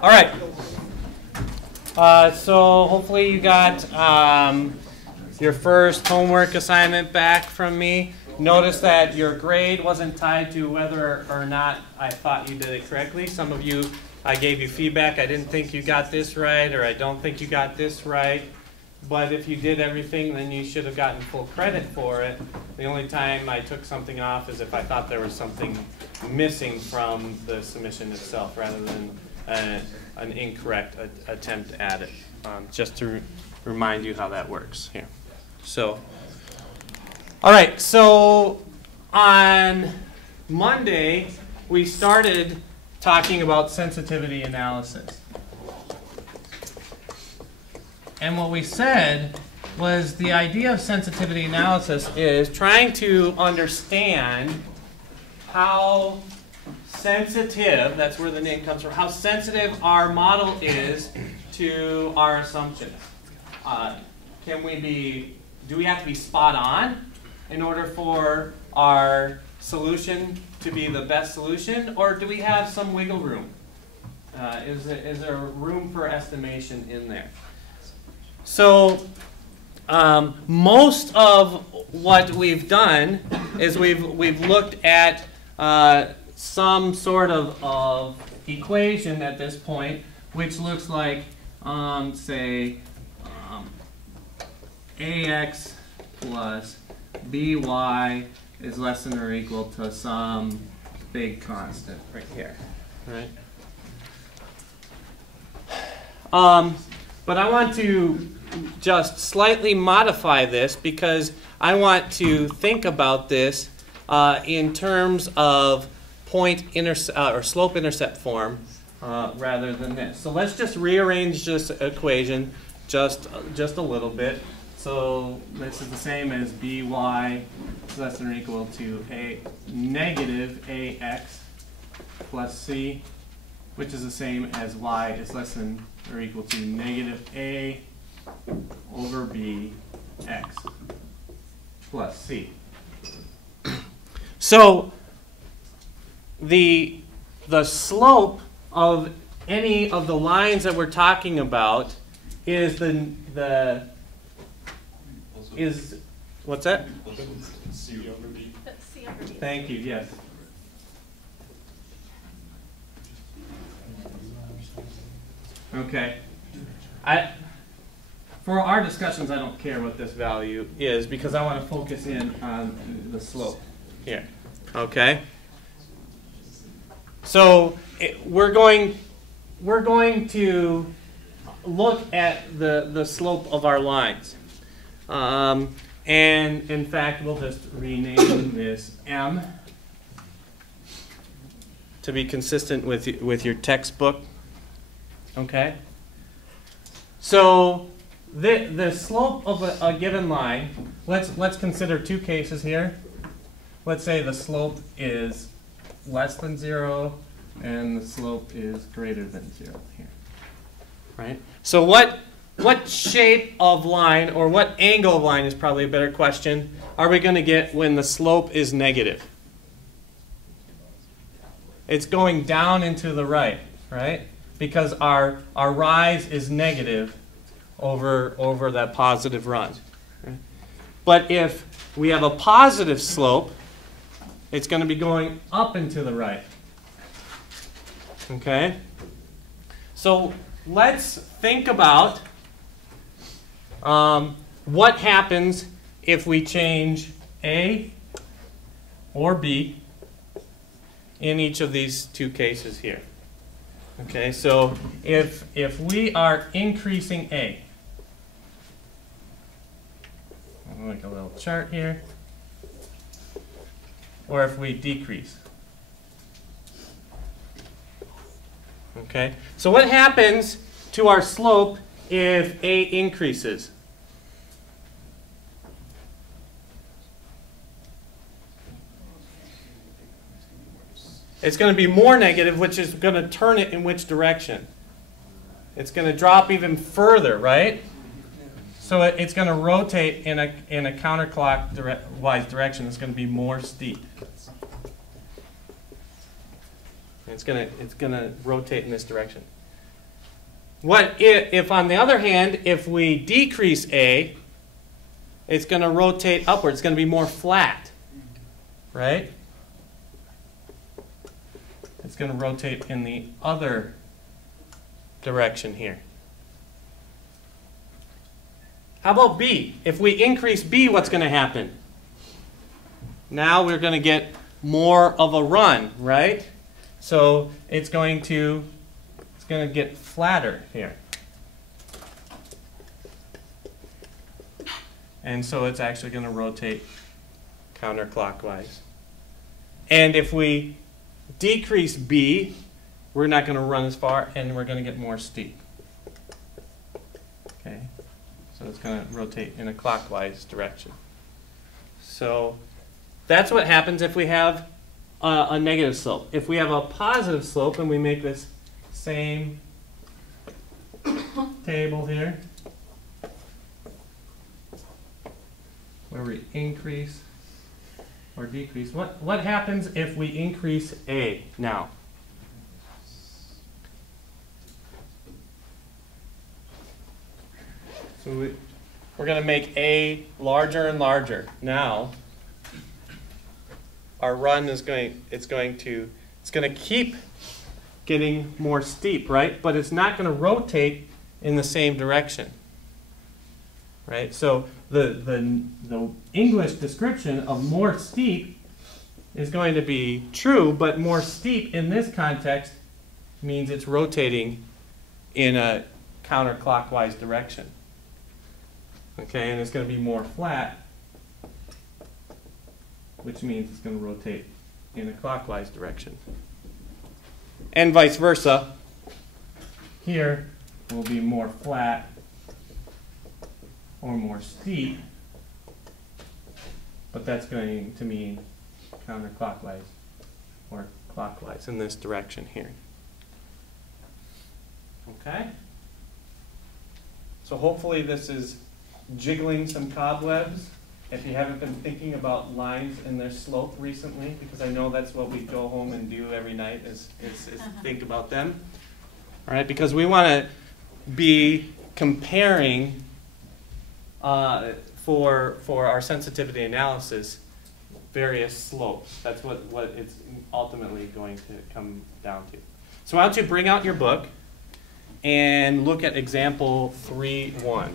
All right. So hopefully you got your first homework assignment back from me. Notice that your grade wasn't tied to whether or not I thought you did it correctly. Some of you, I gave you feedback. I didn't think you got this right, or I don't think you got this right. But if you did everything, then you should have gotten full credit for it. The only time I took something off is if I thought there was something missing from the submission itself, rather than an incorrect attempt at it. Just to remind you how that works here. So, all right. So on Monday, we started talking about sensitivity analysis. And what we said was the idea of sensitivity analysis is trying to understand how sensitive, that's where the name comes from, how sensitive our model is to our assumptions. Do we have to be spot on in order for our solution to be the best solution, or do we have some wiggle room? Is there room for estimation in there? So most of what we've done is we've looked at some sort of equation at this point, which looks like, say, ax plus by is less than or equal to some big constant right here, right? But I want to just slightly modify this because I want to think about this in terms of or slope-intercept form rather than this. So let's just rearrange this equation just a little bit. So this is the same as by is less than or equal to a negative ax plus c, which is the same as y is less than or equal to negative a over bx plus c. So the slope of any of the lines that we're talking about is what's that? C over B. C over B. Thank you. Yes. Okay. For our discussions, I don't care what this value is because I want to focus in on the slope here. Okay. So we're going to look at the slope of our lines, and in fact, we'll just rename this M to be consistent with your textbook. Okay. So the slope of a given line, let's consider two cases here. Let's say the slope is less than 0 and the slope is greater than 0 here. Right? So what shape of line or what angle of line is probably a better question are we going to get when the slope is negative? It's going down and to the right, right? Because our rise is negative over that positive run. Okay? But if we have a positive slope, it's going to be going up and to the right. Okay? So let's think about what happens if we change A or B in each of these two cases here. Okay, so if we are increasing A, I'll make a little chart here, or if we decrease. Okay, so what happens to our slope if A increases? It's going to be more negative, which is going to turn it in which direction? It's going to drop even further, right? So it's going to rotate in a counterclockwise direction. It's going to be more steep. It's gonna rotate in this direction. What if on the other hand, if we decrease A, it's going to rotate upward. It's going to be more flat, right? It's going to rotate in the other direction here. How about B? If we increase B, what's going to happen? Now we're going to get more of a run, right? So it's going to get flatter here. And so it's actually going to rotate counterclockwise. And if we decrease B, we're not going to run as far, and we're going to get more steep. Okay, so it's going to rotate in a clockwise direction. So that's what happens if we have a negative slope. If we have a positive slope and we make this same table here, where we increase or decrease. What happens if we increase A now? So we're going to make A larger and larger. Now, our run is going to keep getting more steep, right? But it's not going to rotate in the same direction. Right? So the English description of more steep is going to be true, but more steep in this context means it's rotating in a counterclockwise direction. Okay, and it's going to be more flat, which means it's going to rotate in a clockwise direction. And vice versa. Here will be more flat or more steep, but that's going to mean counterclockwise or clockwise in this direction here. Okay? So hopefully this is jiggling some cobwebs. If you haven't been thinking about lines and their slope recently, because I know that's what we go home and do every night is think about them. All right, because we want to be comparing for our sensitivity analysis various slopes. That's what it's ultimately going to come down to. So why don't you bring out your book and look at example 3.1.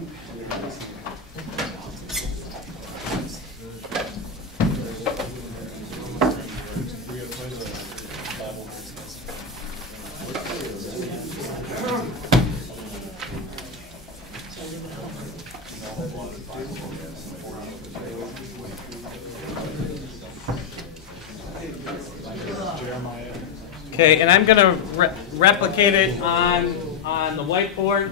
Okay, and I'm going to replicate it on the whiteboard.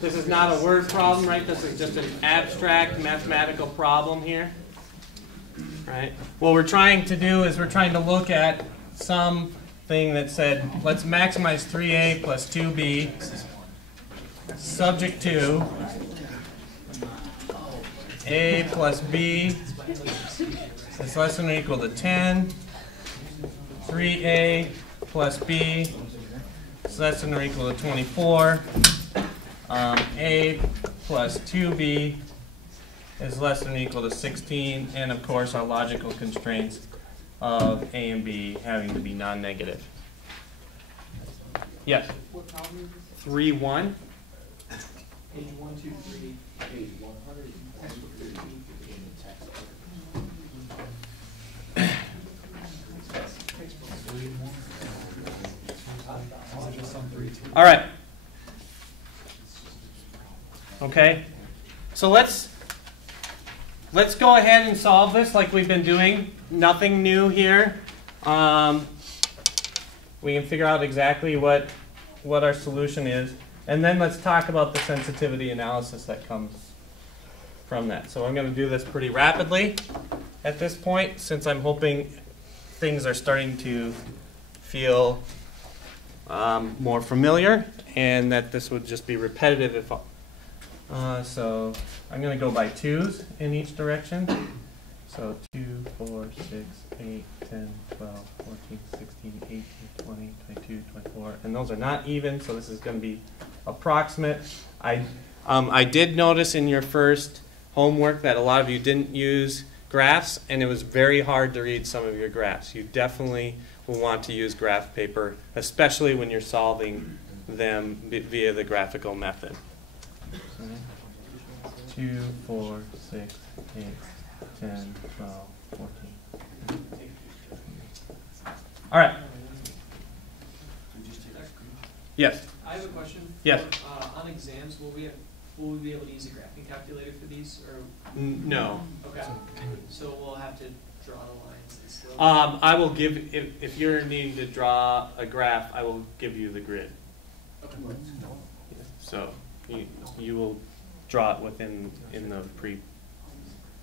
This is not a word problem, right? This is just an abstract mathematical problem here. Right? What we're trying to do is we're trying to look at something that said, let's maximize 3a plus 2b subject to a plus b is less than or equal to 10, 3a plus b is less than or equal to 24, a plus 2b is less than or equal to 16, and of course our logical constraints of a and b having to be non-negative. Yes? What problem is this? 3.1. Page 123, page 100, textbook 13, in the textbook. All right. Okay. So let's go ahead and solve this like we've been doing. Nothing new here. We can figure out exactly what our solution is. And then let's talk about the sensitivity analysis that comes from that. So I'm going to do this pretty rapidly at this point, since I'm hoping things are starting to feel more familiar, and that this would just be repetitive. So I'm going to go by 2's in each direction. So 2, 4, 6, 8, 10, 12, 14, 16, 18, 20, 22, 24. And those are not even, so this is going to be approximate. I did notice in your first homework that a lot of you didn't use graphs, and it was very hard to read some of your graphs. You definitely will want to use graph paper, especially when you're solving them via the graphical method. 2, 4, 6, 8, 10, 12, 14. All right. Yes. I have a question. Yes. On exams, will we be able to use a graphing calculator for these, or? No. Okay. So we'll have to draw the lines and slope. I will give, if you're needing to draw a graph, I will give you the grid. Okay. So you will draw it within the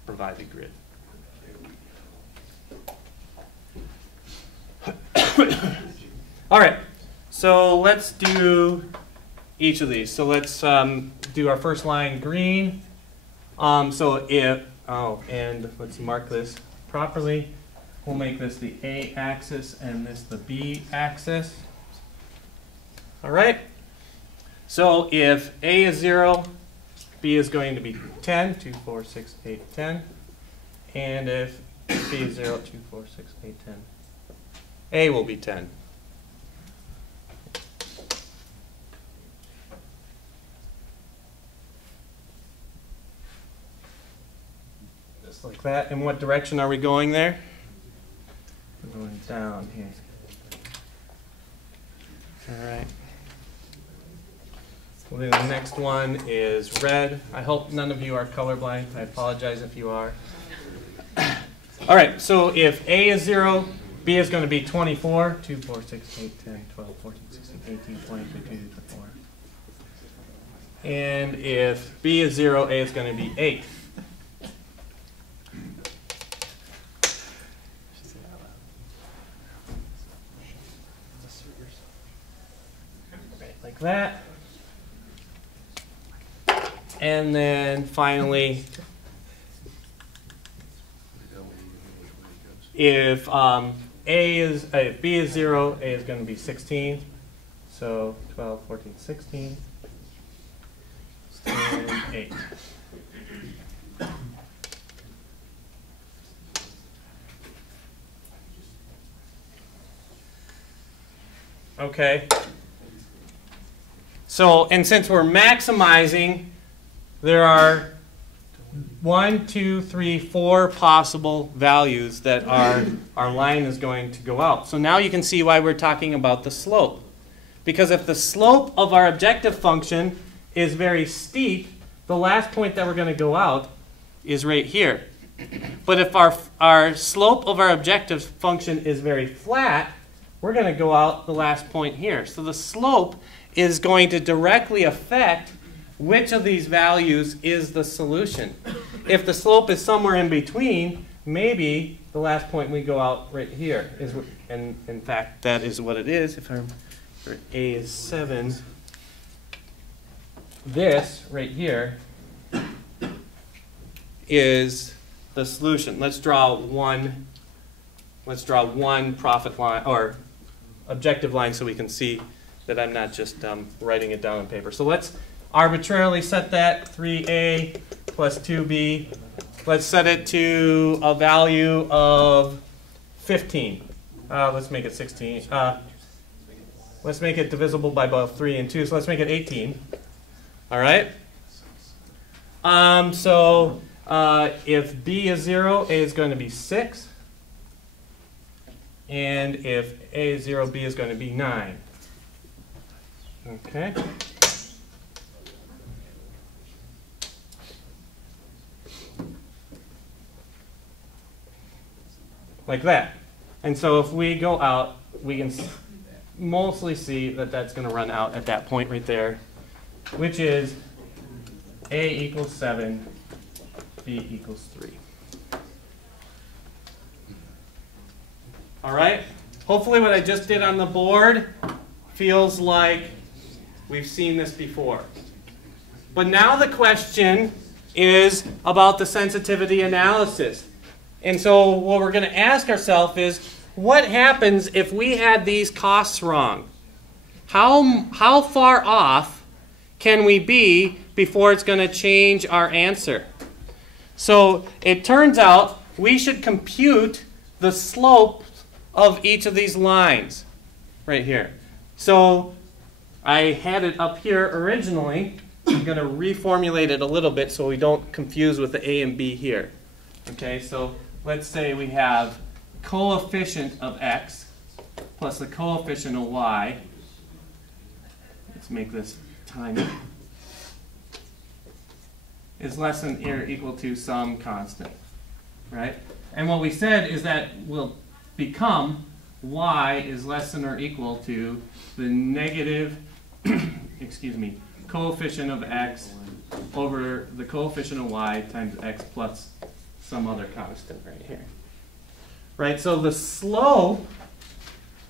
provided grid. All right, so let's do each of these. So let's do our first line green. And let's mark this properly. We'll make this the A axis and this the B axis. All right. So if A is 0, B is going to be 10, 2, 4, 6, 8, 10. And if B is 0, 2, 4, 6, 8, 10. A will be 10. Just like that. In what direction are we going there? We're going down here. All right. Well, then the next one is red. I hope none of you are colorblind. I apologize if you are. All right, so if A is 0, B is going to be 24. 2, 4, 6, 8, 10, 12, 14, 16, 18, 20, 22, 24. And if B is 0, A is going to be 8. Like that. And then finally, if B is 0, A is going to be 16. So 12, 14, 16, and 8. Okay. So, and since we're maximizing, there are 1, 2, 3, 4 possible values that our line is going to go out. So now you can see why we're talking about the slope. Because if the slope of our objective function is very steep, the last point that we're going to go out is right here. But if our slope of our objective function is very flat, we're going to go out the last point here. So the slope is going to directly affect which of these values is the solution. If the slope is somewhere in between, maybe the last point we go out right here is, and in fact that is what it is. If A is 7, this right here is the solution. Let's draw one profit line or objective line so we can see that I'm not just writing it down on paper. So let's arbitrarily set that 3A plus 2B. Let's set it to a value of 15. Let's make it 16. Let's make it divisible by both 3 and 2. So let's make it 18. All right? If B is 0, A is going to be 6. And if A is 0, B is going to be 9. Okay. Like that. And so if we go out, we can mostly see that that's going to run out at that point right there, which is A equals 7, B equals 3. All right? Hopefully what I just did on the board feels like we've seen this before. But now the question is about the sensitivity analysis. And so what we're going to ask ourselves is, what happens if we had these costs wrong? How far off can we be before it's going to change our answer? So it turns out we should compute the slope of each of these lines right here. So I had it up here originally. I'm going to reformulate it a little bit so we don't confuse with the A and B here. Okay, so let's say we have coefficient of x plus the coefficient of y. Let's make this tiny. Is less than or equal to some constant, right? And what we said is that will become y is less than or equal to the negative, excuse me, coefficient of x over the coefficient of y times x plus some other constant right here. Right, so the slope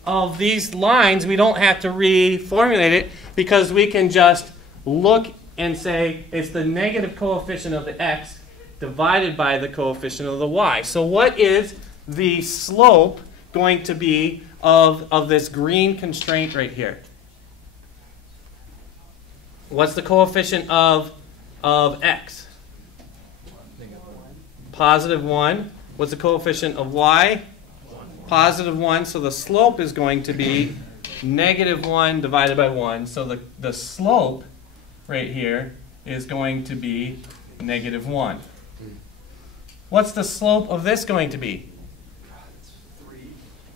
of these lines, we don't have to reformulate it because we can just look and say it's the negative coefficient of the x divided by the coefficient of the y. So what is the slope going to be of this green constraint right here? What's the coefficient of x? Positive 1. What's the coefficient of y? Positive 1. So the slope is going to be negative 1 divided by 1. So the slope right here is going to be negative 1. What's the slope of this going to be?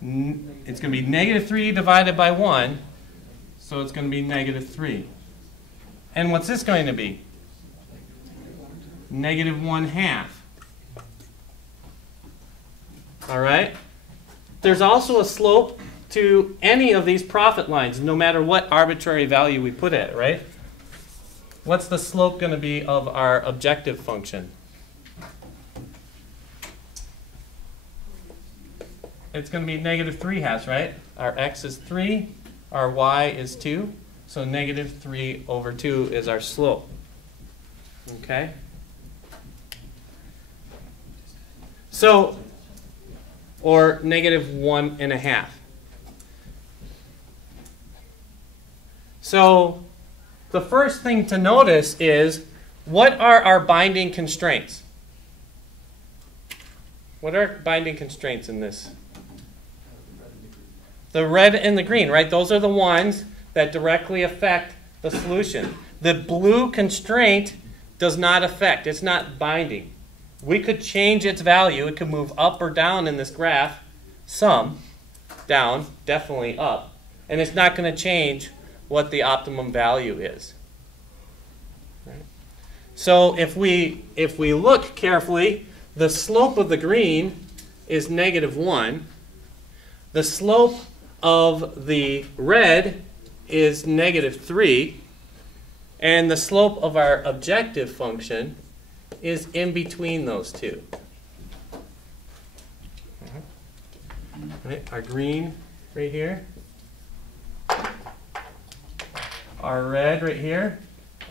It's going to be negative 3 divided by 1. So it's going to be negative 3. And what's this going to be? Negative 1/2. All right? There's also a slope to any of these profit lines, no matter what arbitrary value we put at it, right? What's the slope going to be of our objective function? It's going to be negative 3/2, right? Our x is 3, our y is 2, so negative 3 over 2 is our slope. Okay? So, or negative 1.5. So, the first thing to notice is, what are our binding constraints? What are binding constraints in this? The red and the green, right? Those are the ones that directly affect the solution. The blue constraint does not affect. It's not binding. We could change its value. It could move up or down in this graph. Some down, definitely up. And it's not going to change what the optimum value is. Right? So if we look carefully, the slope of the green is negative 1. The slope of the red is negative 3. And the slope of our objective function is in between those two. Right, our green right here. Our red right here.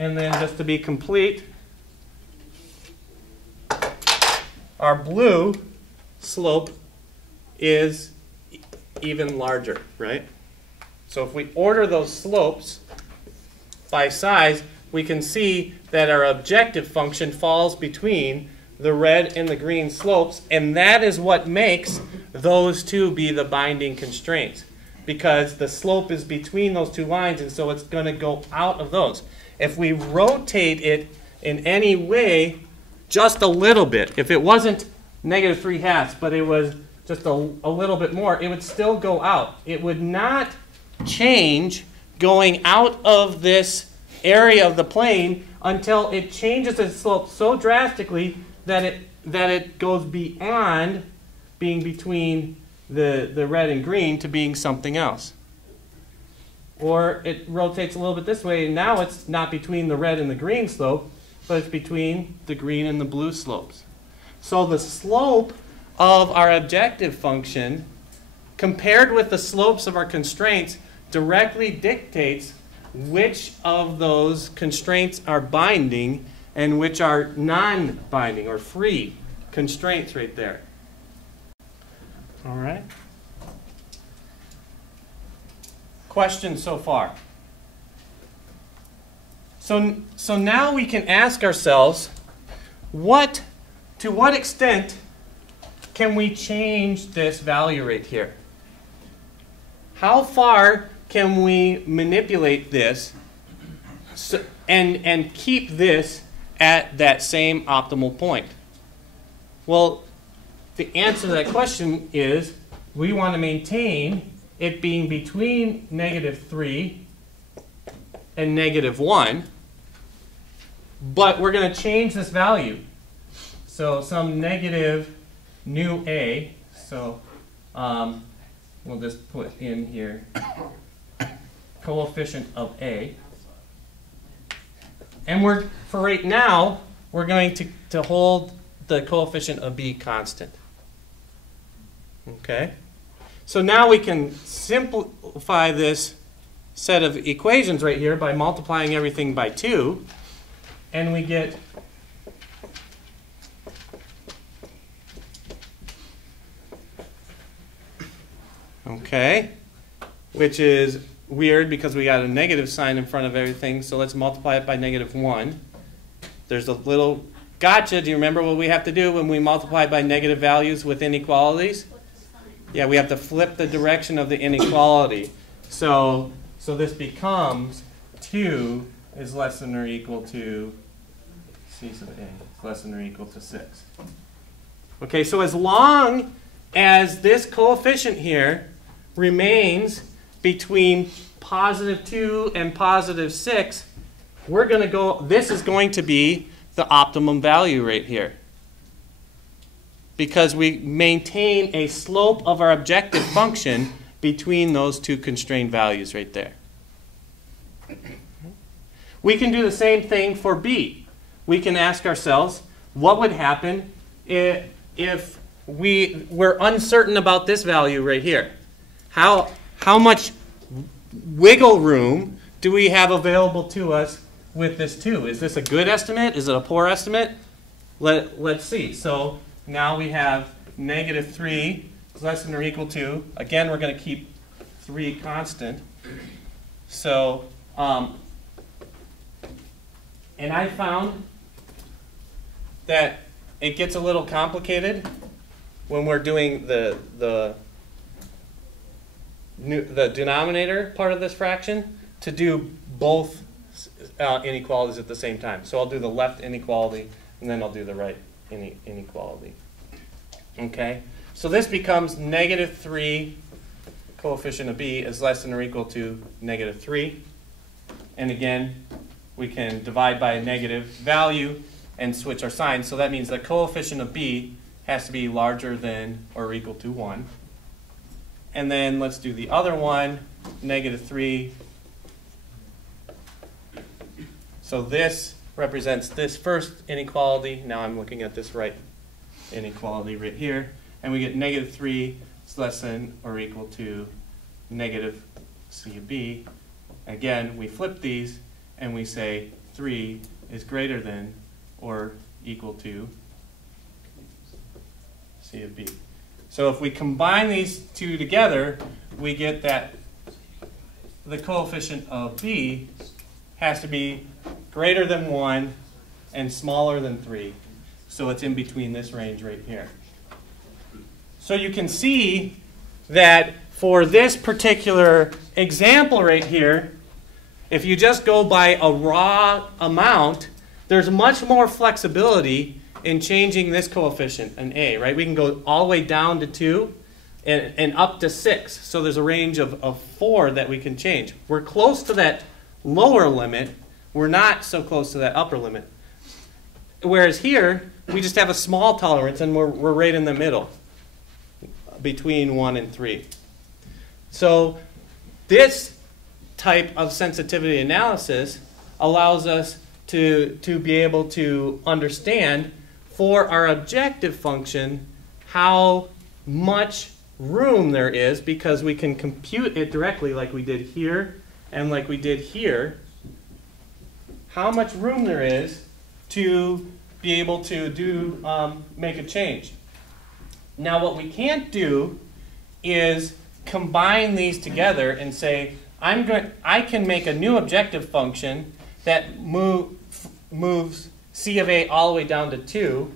And then just to be complete, our blue slope is even larger, right? So if we order those slopes by size, we can see that our objective function falls between the red and the green slopes, and that is what makes those two be the binding constraints, because the slope is between those two lines, and so it's going to go out of those. If we rotate it in any way, just a little bit, if it wasn't negative 3/2, but it was just a little bit more, it would still go out. It would not change going out of this area of the plane until it changes its slope so drastically that it goes beyond being between the red and green to being something else. Or it rotates a little bit this way, and now it's not between the red and the green slope, but it's between the green and the blue slopes. So the slope of our objective function, compared with the slopes of our constraints, directly dictates which of those constraints are binding and which are non-binding or free constraints right there. All right. Questions so far? So now we can ask ourselves, to what extent can we change this value right here? How far can we manipulate this and keep this at that same optimal point? Well, the answer to that question is we want to maintain it being between -3 and -1, but we're going to change this value. So some negative new a, so we'll just put in here coefficient of a. And for right now, we're going to hold the coefficient of b constant. Okay? So now we can simplify this set of equations right here by multiplying everything by 2, and we get which is weird because we got a negative sign in front of everything, so let's multiply it by -1. There's a little gotcha. Do you remember what we have to do when we multiply by negative values with inequalities? Yeah, we have to flip the direction of the inequality. So this becomes 2 is less than or equal to c sub a is less than or equal to 6. Okay, so as long as this coefficient here remains between +2 and +6, we're going to go, this is going to be the optimum value right here, because we maintain a slope of our objective function between those two constrained values right there. We can do the same thing for b. We can ask ourselves, what would happen if we were uncertain about this value right here? How much wiggle room do we have available to us with this 2? Is this a good estimate? Is it a poor estimate? Let's see. So now we have -3 is less than or equal to, again, we're going to keep 3 constant. So, and I found that it gets a little complicated when we're doing the denominator part of this fraction to do both inequalities at the same time. So I'll do the left inequality and then I'll do the right inequality. Okay? So this becomes -3 coefficient of b is less than or equal to -3. And again, we can divide by a negative value and switch our signs. So that means the coefficient of b has to be larger than or equal to 1. And then let's do the other one, -3. So this represents this first inequality. Now I'm looking at this right inequality right here. And we get -3 is less than or equal to -c of b. Again, we flip these and we say 3 is greater than or equal to c of b. So if we combine these two together, we get that the coefficient of b has to be greater than 1 and smaller than 3. So it's in between this range right here. So you can see that for this particular example right here, if you just go by a raw amount, there's much more flexibility in changing this coefficient, an a, right? We can go all the way down to 2 and up to 6. So there's a range of 4 that we can change. We're close to that lower limit. We're not so close to that upper limit. Whereas here, we just have a small tolerance and we're right in the middle between 1 and 3. So this type of sensitivity analysis allows us to be able to understand for our objective function how much room there is, because we can compute it directly like we did here and like we did here, how much room there is to be able to make a change. Now what we can't do is combine these together and say, I can make a new objective function that moves C of A all the way down to 2,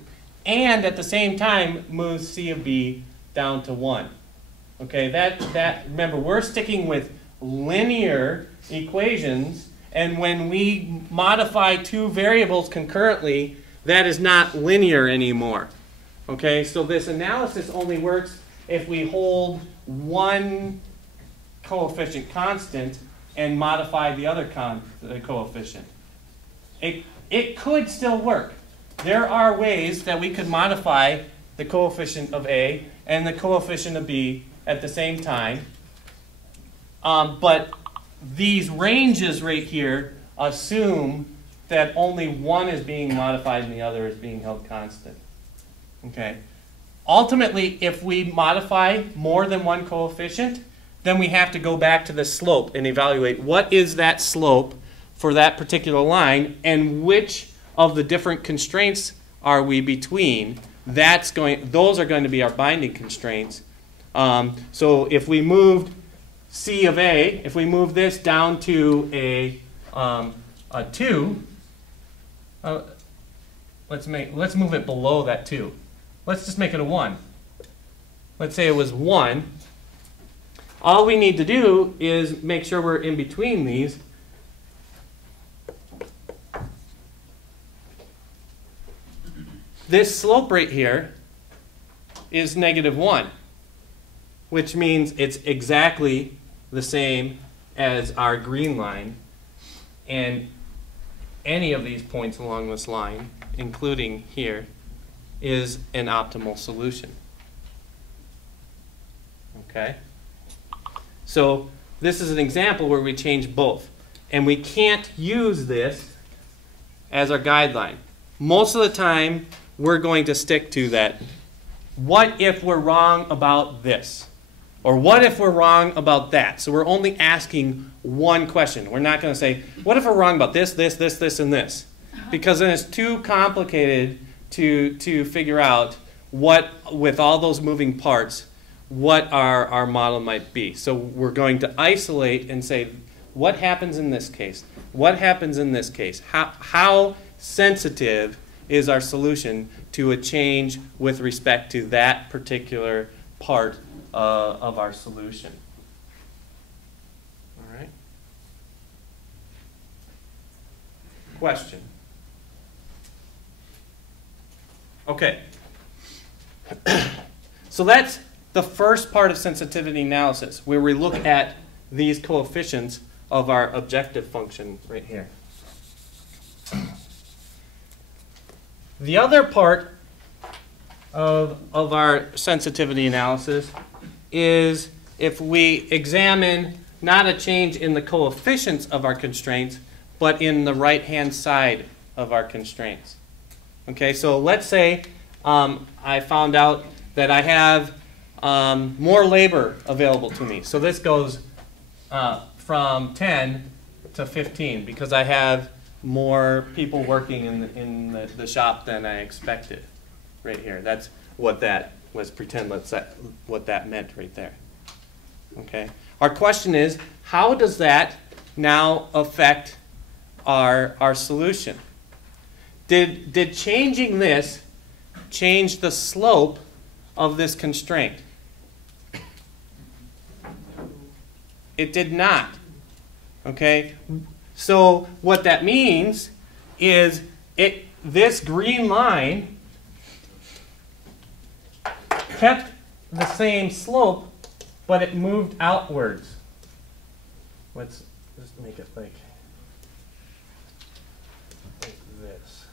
and at the same time moves C of B down to 1. Okay, remember, we're sticking with linear equations, and when we modify two variables concurrently, that is not linear anymore. Okay, so this analysis only works if we hold one coefficient constant and modify the other coefficient. It could still work. There are ways that we could modify the coefficient of A and the coefficient of B at the same time. But these ranges right here assume that only one is being modified and the other is being held constant. Okay. Ultimately, if we modify more than one coefficient, then we have to go back to the slope and evaluate what is that slope for that particular line and which of the different constraints are we between. Those are going to be our binding constraints. So if we moved C of A, if we move this down to a 2, let's move it below that 2. Let's just make it a 1. Let's say it was 1. All we need to do is make sure we're in between these. This slope right here is -1, which means it's exactly the same as our green line, and any of these points along this line, including here, is an optimal solution. Okay? So this is an example where we change both. And we can't use this as our guideline. Most of the time, we're going to stick to that. What if we're wrong about this? Or what if we're wrong about that? So we're only asking one question. We're not going to say, what if we're wrong about this, this, this, this, and this? Because then it's too complicated to figure out what, with all those moving parts, what our model might be. So we're going to isolate and say, what happens in this case? What happens in this case? How sensitive is our solution to a change with respect to that particular part of our solution? All right. Question. Okay. So that's the first part of sensitivity analysis, where we look at these coefficients of our objective function right here. The other part of our sensitivity analysis is if we examine not a change in the coefficients of our constraints, but in the right-hand side of our constraints. Okay, so let's say I found out that I have more labor available to me. So this goes from 10 to 15 because I have more people working in the shop than I expected right here. That's what that, let's pretend what that meant right there. Okay. Our question is, how does that now affect our solution? Did changing this change the slope of this constraint? It did not. Okay? So what that means is this green line kept the same slope, but it moved outwards. Let's just make it like this.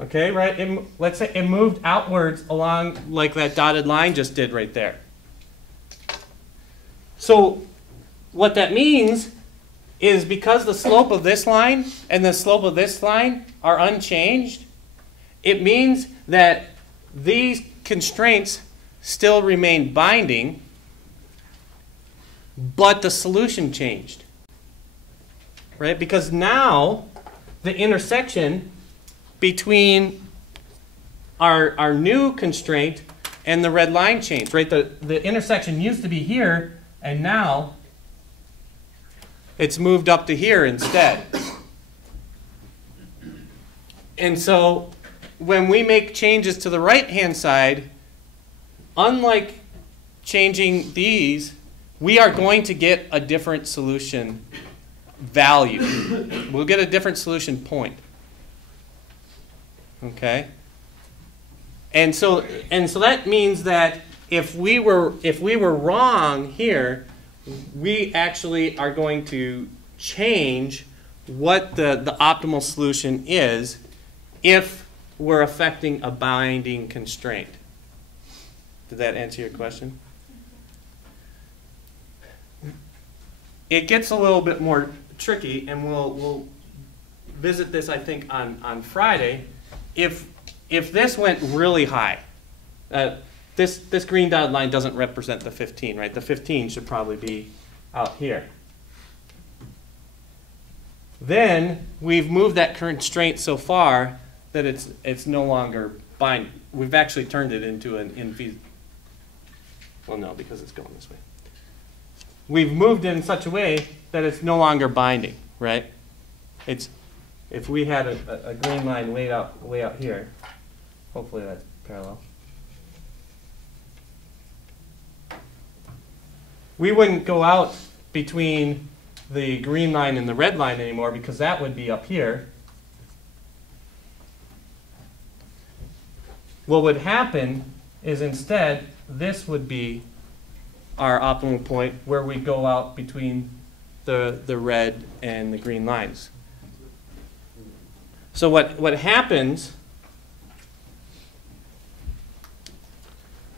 Okay, right? Let's say it moved outwards along like that dotted line just did right there. So what that means is because the slope of this line and the slope of this line are unchanged, it means that these constraints still remain binding, but the solution changed. right? Because now the intersection between our new constraint and the red line changed, right? The intersection used to be here, and now it's moved up to here instead. And so when we make changes to the right-hand side, unlike changing these, we are going to get a different solution value. We'll get a different solution point. Okay? And so that means that if we were wrong here, we actually are going to change what the optimal solution is if we're affecting a binding constraint. Did that answer your question? It gets a little bit more tricky, and we'll visit this, I think, on Friday. If this went really high, this green dotted line doesn't represent the 15, right? The 15 should probably be out here. Then we've moved that constraint so far that it's no longer binding. We've actually turned it into an infeasible. Well, no, because it's going this way. We've moved it in such a way that it's no longer binding, right? If we had a green line way out here, hopefully that's parallel. We wouldn't go out between the green line and the red line anymore because that would be up here. What would happen is instead this would be our optimal point where we go out between the red and the green lines. So what happens,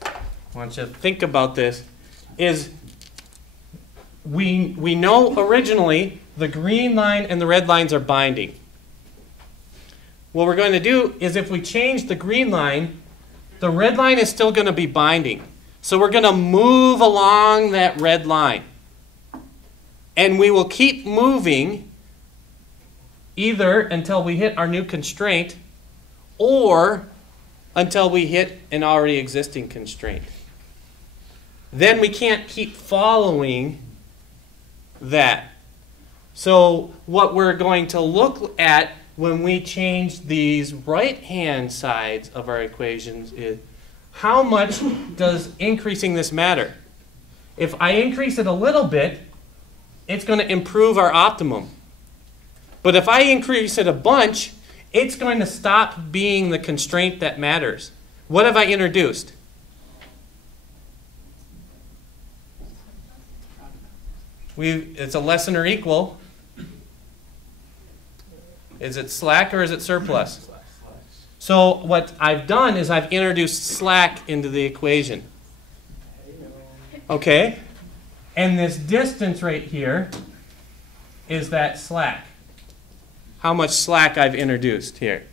I want you to think about this, is we know originally the green line and the red lines are binding. What we're going to do is if we change the green line, the red line is still going to be binding. So we're going to move along that red line. And we will keep moving either until we hit our new constraint or until we hit an already existing constraint. Then we can't keep following that. So what we're going to look at when we change these right-hand sides of our equations is how much does increasing this matter? If I increase it a little bit, it's going to improve our optimum. But if I increase it a bunch, it's going to stop being the constraint that matters. What have I introduced? It's a less than or equal. Is it slack or is it surplus? So what I've done is I've introduced slack into the equation. Okay? And this distance right here is that slack. How much slack I've introduced here.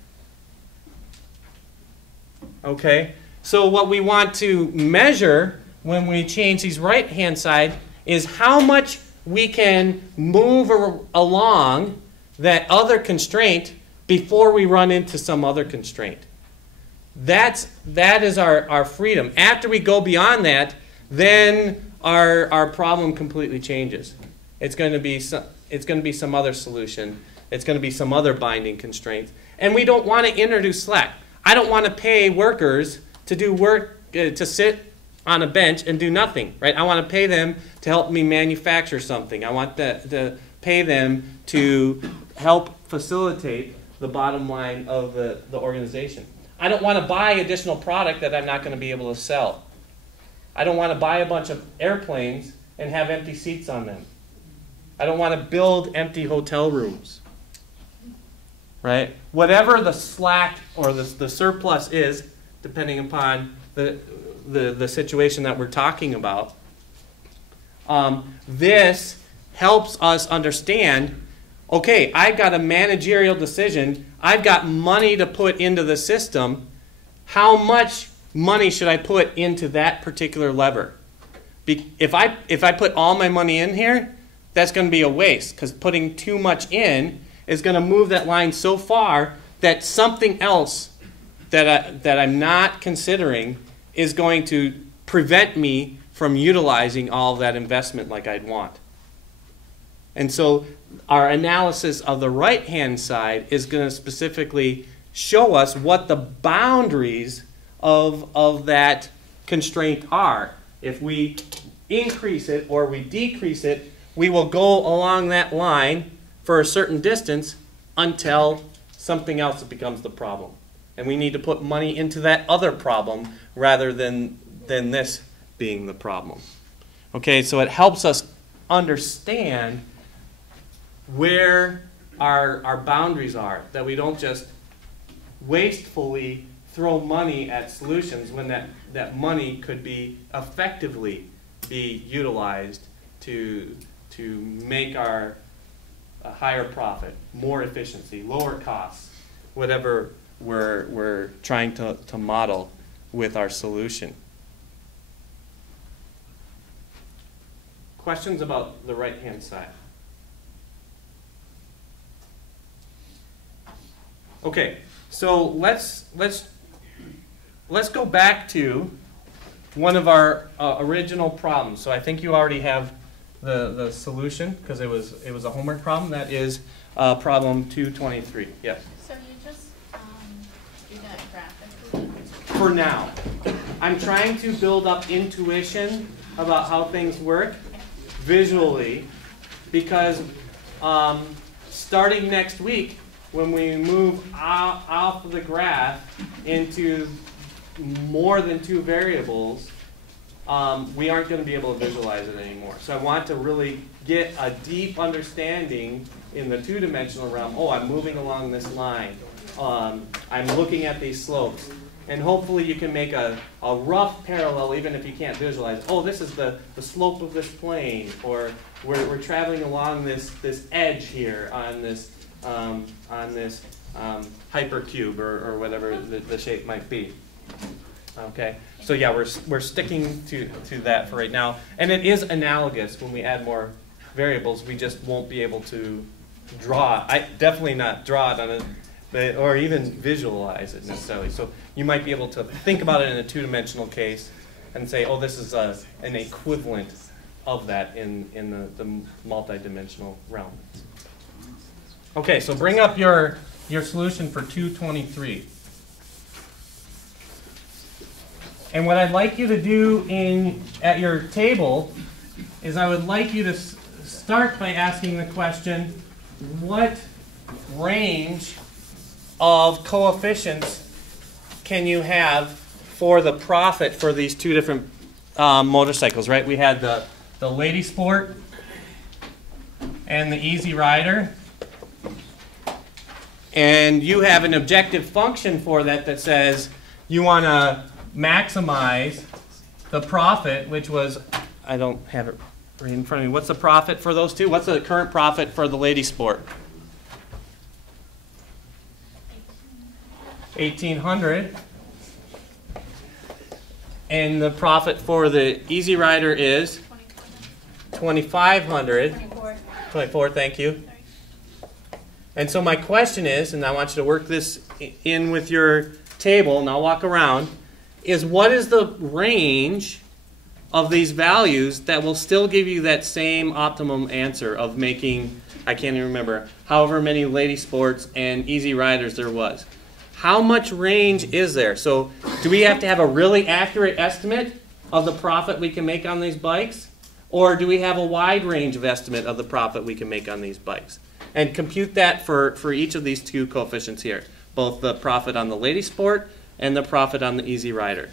Okay? So what we want to measure when we change these right-hand side is how much we can move along that other constraint before we run into some other constraint. That is our freedom. After we go beyond that, then our problem completely changes. It's going to be some other solution. It's going to be some other binding constraint. And we don't want to introduce slack. I don't want to pay workers to do work, to sit on a bench and do nothing, right? I want to pay them to help me manufacture something. I want to pay them to help facilitate the bottom line of the organization. I don't want to buy additional product that I'm not going to be able to sell. I don't want to buy a bunch of airplanes and have empty seats on them. I don't want to build empty hotel rooms. Right? Whatever the slack or the surplus is, depending upon the situation that we're talking about, this helps us understand, okay, I've got a managerial decision. I've got money to put into the system. How much money should I put into that particular lever? If I put all my money in here, that's going to be a waste, because putting too much in is going to move that line so far that something else that I'm not considering is going to prevent me from utilizing all of that investment like I'd want. And so our analysis of the right-hand side is going to specifically show us what the boundaries of that constraint are. If we increase it or we decrease it, we will go along that line for a certain distance until something else becomes the problem. And we need to put money into that other problem rather than this being the problem. Okay, so it helps us understand where our boundaries are, that we don't just wastefully throw money at solutions when that money could be effectively be utilized to make a higher profit, more efficiency, lower costs, whatever we're trying to model with our solution. Questions about the right-hand side? Okay, so let's go back to one of our original problems. So I think you already have the solution because it was a homework problem. That is problem 223. Yes. So you just do that graphically? For now, I'm trying to build up intuition about how things work visually, because starting next week, when we move off of the graph into more than two variables, we aren't going to be able to visualize it anymore. So I want to really get a deep understanding in the two-dimensional realm. Oh, I'm moving along this line. I'm looking at these slopes. And hopefully you can make a rough parallel, even if you can't visualize. Oh, this is the slope of this plane, or we're traveling along this edge here on this hypercube or whatever the shape might be. Okay, so yeah, we're sticking to that for right now, and it is analogous. When we add more variables, we just won't be able to draw. definitely not draw it on a. Or even visualize it necessarily. So you might be able to think about it in a two-dimensional case and say, oh, this is an equivalent of that in the multi-dimensional realm. Okay, so bring up your solution for 223. And what I'd like you to do at your table is I would like you to start by asking the question, what range of coefficients can you have for the profit for these two different motorcycles, right? We had the Lady Sport and the Easy Rider. And you have an objective function for that says you want to maximize the profit, which was, I don't have it right in front of me. What's the profit for those two? What's the current profit for the Lady Sport? 1,800, and the profit for the Easy Rider is 2,500. 24, thank you. And so my question is, and I want you to work this in with your table, and I'll walk around, is what is the range of these values that will still give you that same optimum answer of making, I can't even remember, however many Lady Sports and Easy Riders there was. How much range is there? So do we have to have a really accurate estimate of the profit we can make on these bikes? Or do we have a wide range of estimate of the profit we can make on these bikes? And compute that for each of these two coefficients here, both the profit on the Lady Sport and the profit on the Easy Rider.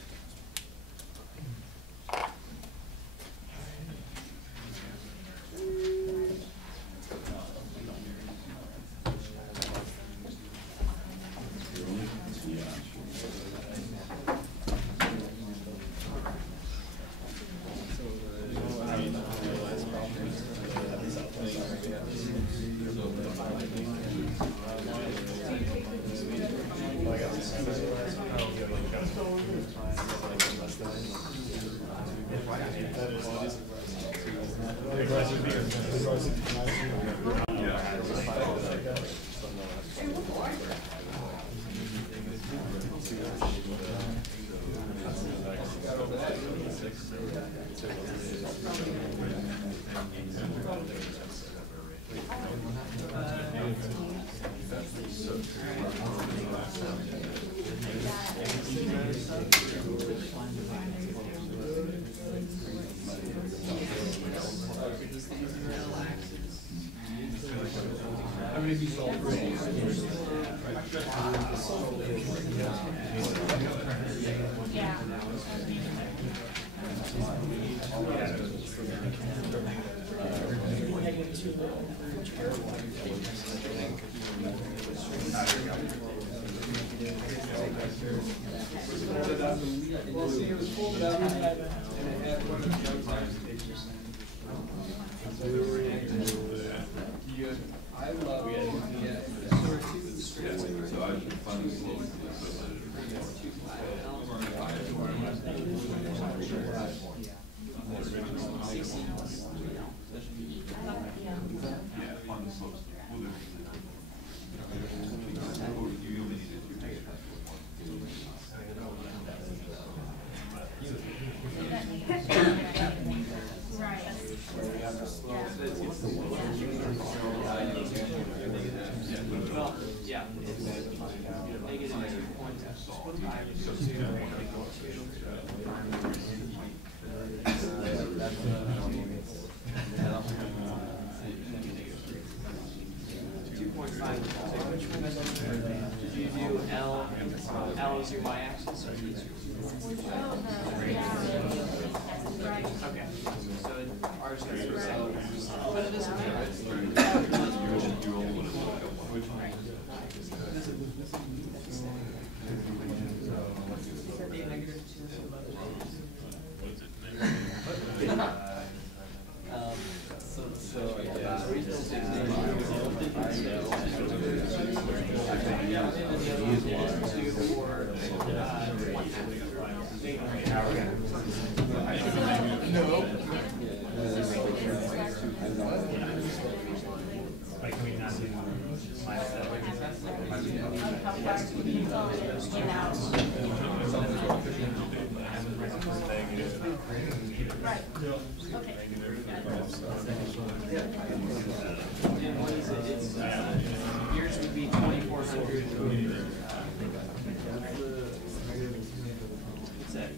Well, see, it was folded out and it had one of the young times pictures. I love it. Yeah. So I should find Well, yeah, it's negative 2.5. Did you do L? L is your y-axis, or is your? Okay, so ours is L. But it isn't. Yours would be 2,400. What's that?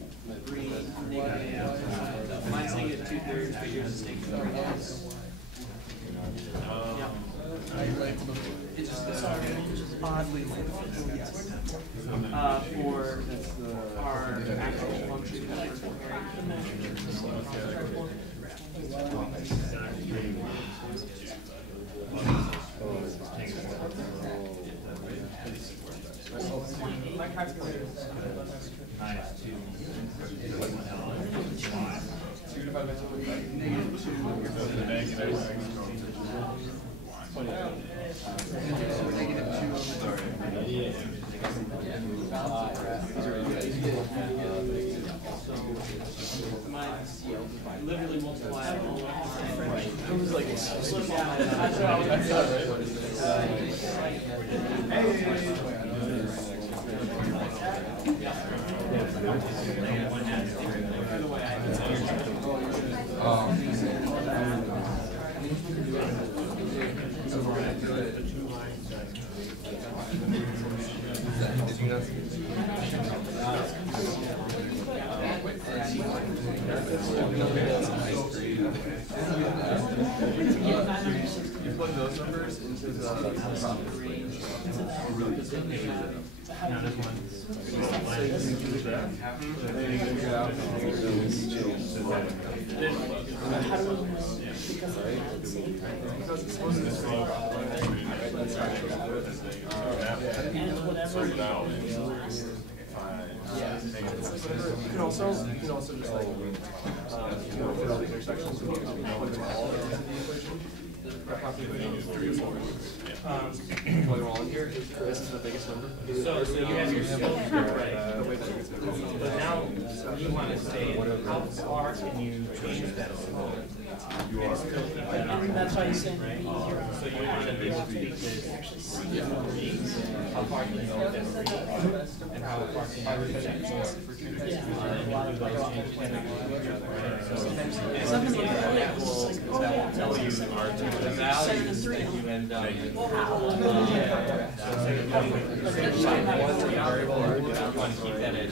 3 negative. Mine's negative 2/3, but yours is negative 3/4. It's just oddly for our actual function that we're comparing. My calculator is minus 2. 2 divided by 2. Negative 2. Negative 2. Mine's literally multiply all of our. It was like you plug those numbers into the range. You can also just like fill out the intersections and plug them all into the equation. Plug them all in here. This is the biggest number. So you have your slope right. But now you want to say how far can you change that slope? That's why you send me So you want to be able to take this, how far can you go with this, and how far can you push it. That will tell you the values that you end up with. You want to keep that at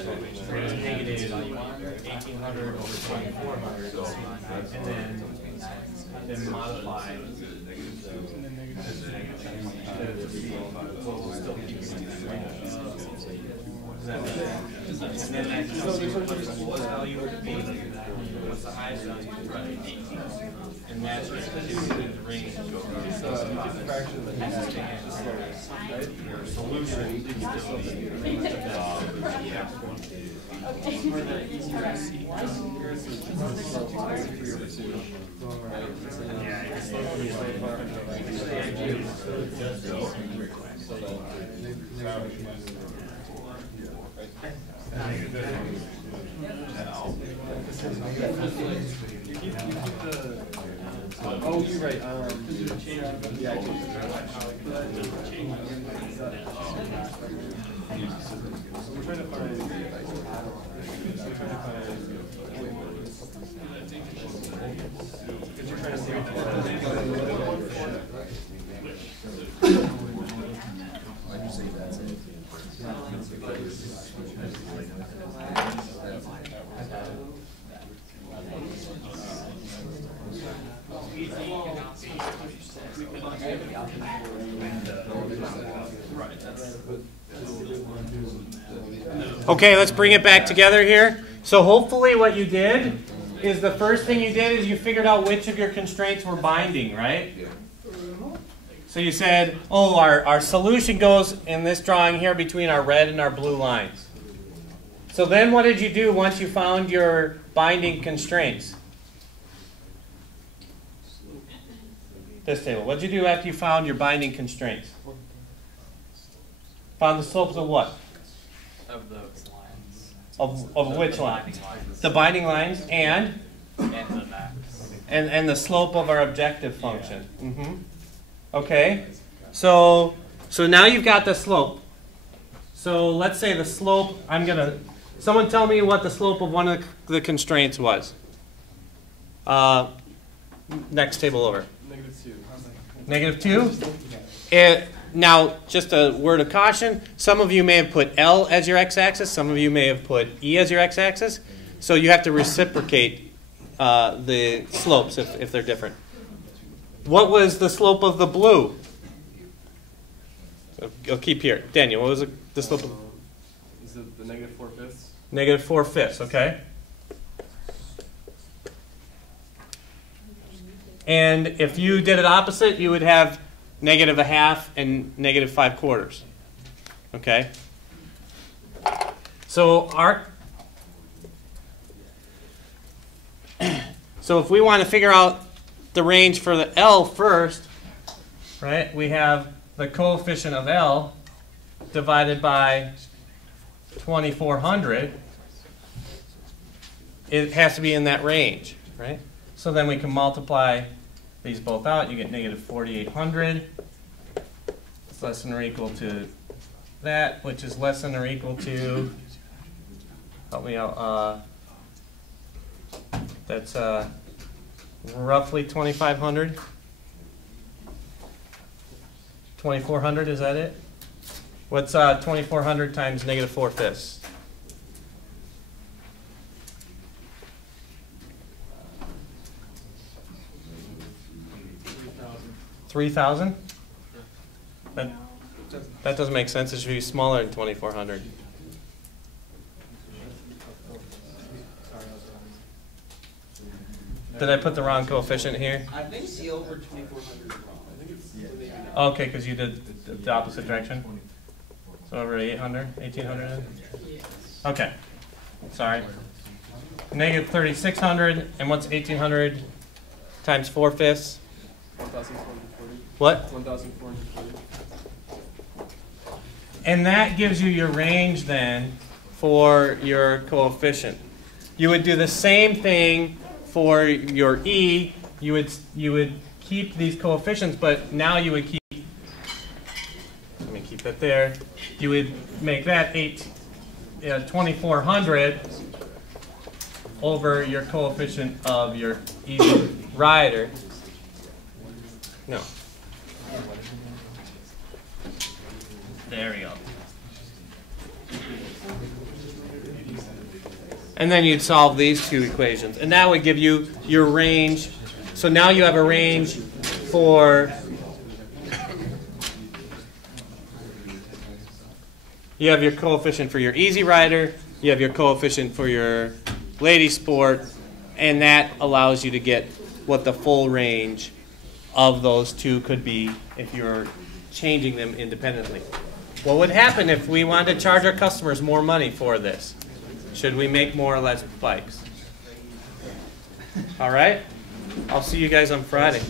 negative 1800 over 2400, and then modify. And then that tells you what the lowest value would be, what's the highest value, and that's just the range. Your solution is Oh, you're right. Yeah, I can. We're trying to find. Because you're trying to see. Why'd you say that's it? Okay, let's bring it back together here. So hopefully what you did is the first thing you did is you figured out which of your constraints were binding, right? So you said, oh, our solution goes in this drawing here between our red and our blue lines. So then what did you do once you found your binding constraints? This table. What did you do after you found your binding constraints? Found the slopes of what? Of those lines. Of which lines? The binding lines and? And the max. And the slope of our objective function. Mm-hmm. Okay. So now you've got the slope. So let's say the slope, someone tell me what the slope of one of the constraints was. Next table over. -2. Now, just a word of caution. Some of you may have put L as your x-axis. Some of you may have put E as your x-axis. So you have to reciprocate the slopes if they're different. What was the slope of the blue? I'll keep here. Daniel, what was the slope of? Is it the -4/5? -4/5, okay. And if you did it opposite, you would have -1/2 and -5/4. Okay? So so if we want to figure out the range for the L first, right, we have the coefficient of L divided by 2400. It has to be in that range, right? So then we can multiply these both out. You get -4800. It's less than or equal to that, which is less than or equal to, help me out, that's roughly 2500. 2400, is that it? What's 2400 times -4/5? 3,000? That doesn't make sense. It should be smaller than 2400. Did I put the wrong coefficient here? I think the over 2400 is wrong. I think it's Okay, because you did the opposite direction. So over 1800 Okay. Sorry. -3600, and what's 1800 times 4/5? 1,440. What? 1,440. And that gives you your range then for your coefficient. You would do the same thing for your E you would keep these coefficients, but now you would keep, let me keep it there, you would make that 2400 over your coefficient of your easy rider. No. There we go. And then you'd solve these two equations. And that would give you your range. So now you have a range for, you have your coefficient for your easy rider, you have your coefficient for your lady sport, and that allows you to get what the full range of those two could be if you're changing them independently. What would happen if we wanted to charge our customers more money for this? Should we make more or less bikes? All right? I'll see you guys on Friday.